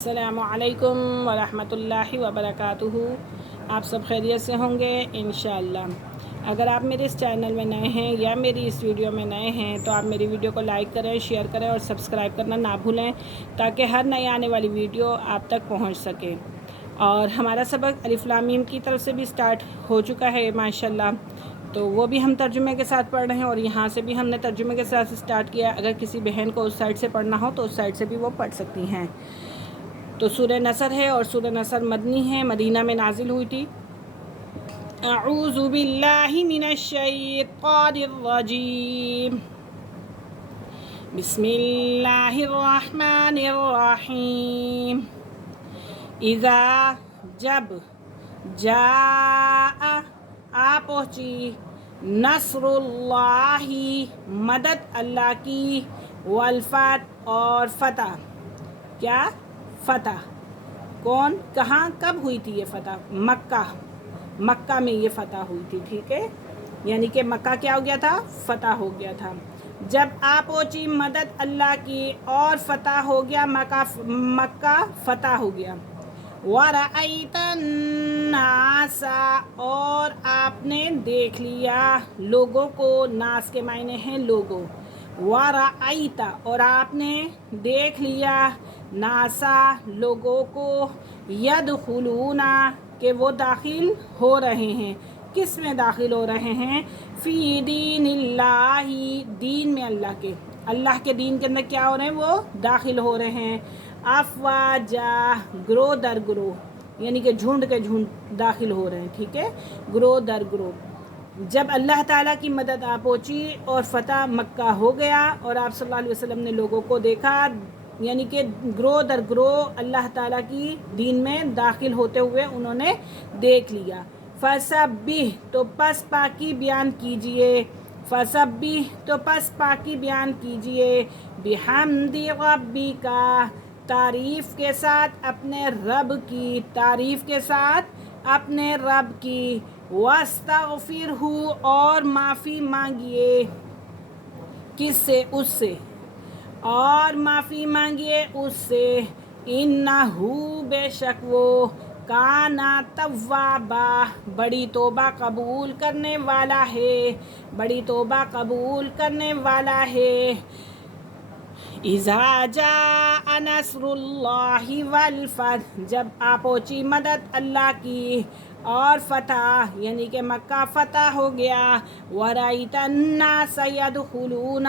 السلام علیکم ورحمۃ اللہ وبرکاتہ۔ آپ سب خیریت سے ہوں گے انشاءاللہ۔ اگر آپ میرے اس چینل میں نئے ہیں یا میری اس ویڈیو میں نئے ہیں تو آپ میری ویڈیو کو لائک کریں، شیئر کریں اور سبسکرائب کرنا نہ بھولیں تاکہ ہر نئی آنے والی ویڈیو آپ تک پہنچ سکے۔ اور ہمارا سبق الف لام میم کی طرف سے بھی سٹارٹ ہو چکا ہے ماشاءاللہ، تو وہ بھی ہم ترجمے کے ساتھ پڑھ رہے ہیں اور یہاں سے بھی ہم نے ترجمے کے ساتھ سٹارٹ کیا۔ اگر کسی بہن کو اس سائڈ سے پڑھنا ہو تو اس سائڈ سے بھی وہ پڑھ سکتی ہیں۔ تو سورہ نصر ہے اور سورہ نصر مدنی ہے، مدینہ میں نازل ہوئی تھی۔ اعوذ باللہ من الشیطان الرجیم، بسم اللہ الرحمن الرحیم۔ اذا جب، جاء آ پہنچی، نصر اللہ مدد اللہ کی، والفتح اور فتح۔ کیا؟ فتح۔ کون؟ کہاں؟ کب ہوئی تھی یہ فتح؟ مکہ میں یہ فتح ہوئی تھی، ٹھیک ہے؟ یعنی کہ مکہ کیا ہو گیا تھا؟ فتح ہو گیا تھا۔ جب آ پہنچی مدد اللہ کی اور فتح ہو گیا مکہ فتح ہو گیا۔ وَرَأَيْتَ النَّاسَ اور آپ نے دیکھ لیا لوگوں کو، ناس کے معنی ہیں لوگوں۔ وَرَأَيْتَ اور آپ نے دیکھ لیا ناسا لوگوں کو، یدخلون کہ وہ داخل ہو رہے ہیں۔ کس میں داخل ہو رہے ہیں؟ فی دین اللہ دین میں اللہ کے دین کے اندر کیا ہو رہے ہیں؟ وہ داخل ہو رہے ہیں۔ افواجا گروہ در گروہ، یعنی کہ جھنڈ کے جھنڈ داخل ہو رہے ہیں، ٹھیک ہے؟ گروہ در گروہ۔ جب اللہ تعالیٰ کی مدد آ پہنچی اور فتح مکہ ہو گیا اور آپ صلی اللہ علیہ وسلم نے لوگوں کو دیکھا، یعنی کہ گروہ در گروہ اللہ تعالیٰ کی دین میں داخل ہوتے ہوئے انہوں نے دیکھ لیا۔ فَسَبِّحْ تو پس پاکی بیان کیجئے، فَسَبِّحْ تو پس پاکی بیان کیجئے، بِحَمْدِ رَبِّکَ تعریف کے ساتھ اپنے رب کی، تعریف کے ساتھ اپنے رب کی، وَاسْتَغْفِرْہُ اور معافی مانگیے۔ کس سے؟ اس سے، اور معافی مانگیے اس سے۔ اِنَّہُ بے شک وہ، کانا توابا بڑی توبہ قبول کرنے والا ہے، بڑی توبہ قبول کرنے والا ہے۔ اذا جاء نصر اللہ والفتح جب آ پہنچی مدد اللہ کی اور فتح، یعنی کہ مکہ فتح ہو گیا۔ وَرَأَيْتَ النَّاسَ يَدْخُلُونَ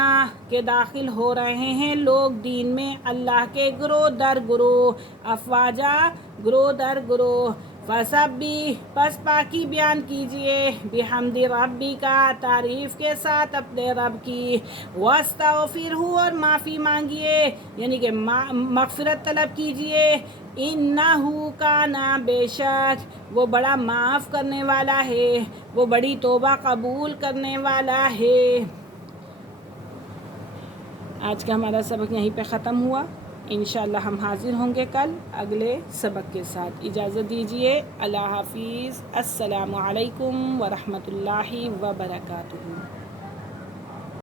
کہ داخل ہو رہے ہیں لوگ دین میں اللہ کے گروہ در گروہ، افواجا گروہ در گروہ۔ فَسَبِّحْ پس پاکی بیان کیجئے، بِحَمْدِ رَبِّکَ تعریف کے ساتھ اپنے رب کی، وَاسْتَغْفِرْہُ اور معافی مانگیے، یعنی کہ مغفرت طلب کیجئے۔ اِنَّہُ کانا بے شک وہ بڑا معاف کرنے والا ہے، وہ بڑی توبہ قبول کرنے والا ہے۔ آج کا ہمارا سبق یہیں پہ ختم ہوا۔ انشاءاللہ ہم حاضر ہوں گے کل اگلے سبق کے ساتھ۔ اجازت دیجیے، اللہ حافظ، السلام علیکم ورحمۃ اللہ وبرکاتہ۔